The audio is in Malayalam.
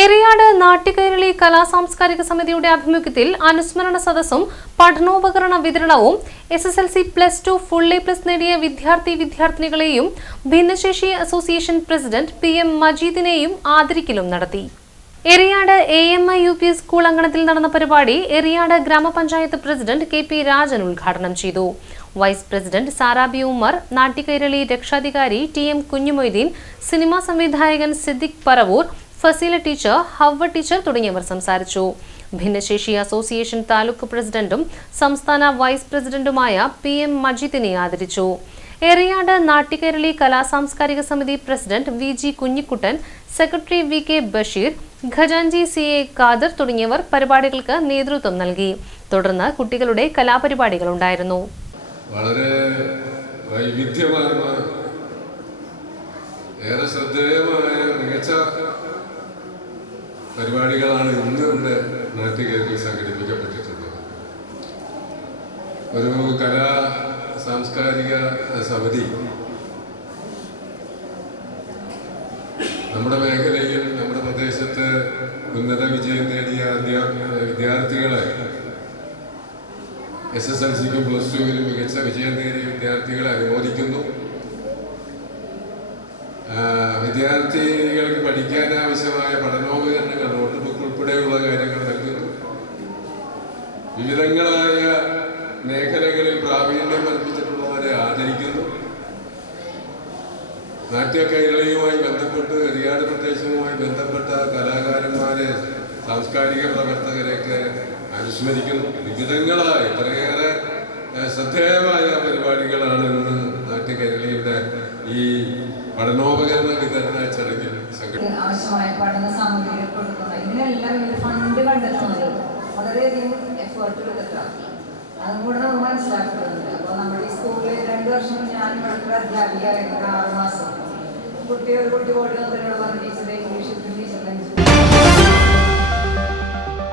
ഏറിയാട് നാട്യകൈരളി കലാസാംസ്കാരിക സമിതിയുടെ ആഭിമുഖ്യത്തിൽ അനുസ്മരണ സദസ്സും പഠനോപകരണ വിതരണവും SSLC +2 ഫുൾ A+ നേടിയ വിദ്യാർത്ഥിനികളെയും ഭിന്നശേഷി അസോസിയേഷൻ പ്രസിഡന്റ് PM മജീദിനെയും ആദരിക്കലും നടത്തി. ഏറിയാട് AMI UP സ്കൂൾ അങ്കണത്തിൽ നടന്ന പരിപാടി ഏറിയാട് ഗ്രാമപഞ്ചായത്ത് പ്രസിഡന്റ് KP രാജൻ ഉദ്ഘാടനം ചെയ്തു. വൈസ് പ്രസിഡന്റ് സാറാബി ഉമർ, നാട്യകൈരളി രക്ഷാധികാരി TM കുഞ്ഞുമൊയ്തീൻ, സിനിമാ സംവിധായകൻ സിദ്ദിഖ് പറവൂർ, ഫസീല ടീച്ചർ, ഹവ്വ ടീച്ചർ തുടങ്ങിയവർ സംസാരിച്ചു. ഭിന്നശേഷി അസോസിയേഷൻ താലൂക്ക് പ്രസിഡന്റും സംസ്ഥാന വൈസ് പ്രസിഡന്റുമായ PM മജീദിനെ ആദരിച്ചു. ഏറിയാട് നാട്യകൈരളി കലാസാംസ്കാരിക സമിതി president VG Kunhikuttan, secretary VK Basheer, ഖജാൻജി CA ഖാദർ തുടങ്ങിയവർ പരിപാടികൾക്ക് നേതൃത്വം നൽകി. തുടർന്ന് കുട്ടികളുടെ കലാപരിപാടികൾ ഉണ്ടായിരുന്നു. വളരെ വൈവിധ്യമാർന്ന ഏറെ ശ്രദ്ധേയമായ മികച്ച പരിപാടികളാണ് ഇന്ന് ഇവിടെ നാട്യകേരളത്തിൽ സംഘടിപ്പിക്കപ്പെട്ടിട്ടുള്ളത്. ഒരു കലാ സാംസ്കാരിക സമിതി നമ്മുടെ മേഖലയിൽ നമ്മുടെ പ്രദേശത്ത് ഉന്നത വിജയം നേടിയ വിദ്യാർത്ഥികളെ SSLCക്കും +2ലും മികച്ച വിജയം നേടിയ വിദ്യാർത്ഥികളെ അനുമോദിക്കുന്നു. വിദ്യാർത്ഥികൾക്ക് പഠിക്കാൻ ആവശ്യമായ പഠനോപകരണങ്ങൾ, നോട്ട്ബുക്ക് ഉൾപ്പെടെയുള്ള കാര്യങ്ങൾ നൽകുന്നു. വിവിധങ്ങളായ മേഖലകളിൽ പ്രാവീണ്യം വർദ്ധിച്ചിട്ടുള്ളവരെ ആദരിക്കുന്നു. നാട്യകൈരളിയുമായി ബന്ധപ്പെട്ട് ഏറിയാട് പ്രദേശവുമായി ബന്ധപ്പെട്ട കലാകാരന്മാരെ, സാംസ്കാരിക പ്രവർത്തകരെയൊക്കെ അനുസ്മരിക്കുന്നു. വിവിധങ്ങളായ ഇത്രയേറെ ശ്രദ്ധേയമായ പരിപാടികളാണ് ഇന്ന് നാട്യകൈരളിയുടെ ഈ പഠനോപകരണ വിതരണ ചടങ്ങിൽ ആവശ്യമായ പഠന സാമഗ്രികൾ കൊടുക്കുന്ന ഇതിനെല്ലാം ഫണ്ട് കണ്ടെത്തുന്നത് വളരെയധികം എഫേർട്ട് എടുത്തിട്ടാണ്. അതും കൂടെ നമ്മൾ മനസ്സിലാക്കുന്നുണ്ട്. അപ്പോൾ നമ്മുടെ ഈ സ്കൂളിൽ 2 വർഷം ഞാൻ ഇവിടുത്തെ അധ്യാപികയായിരുന്നു. 6 മാസം കുട്ടി ഓടി വന്നതിനോട് പറഞ്ഞ ടീച്ചറെ ഇംഗ്ലീഷ്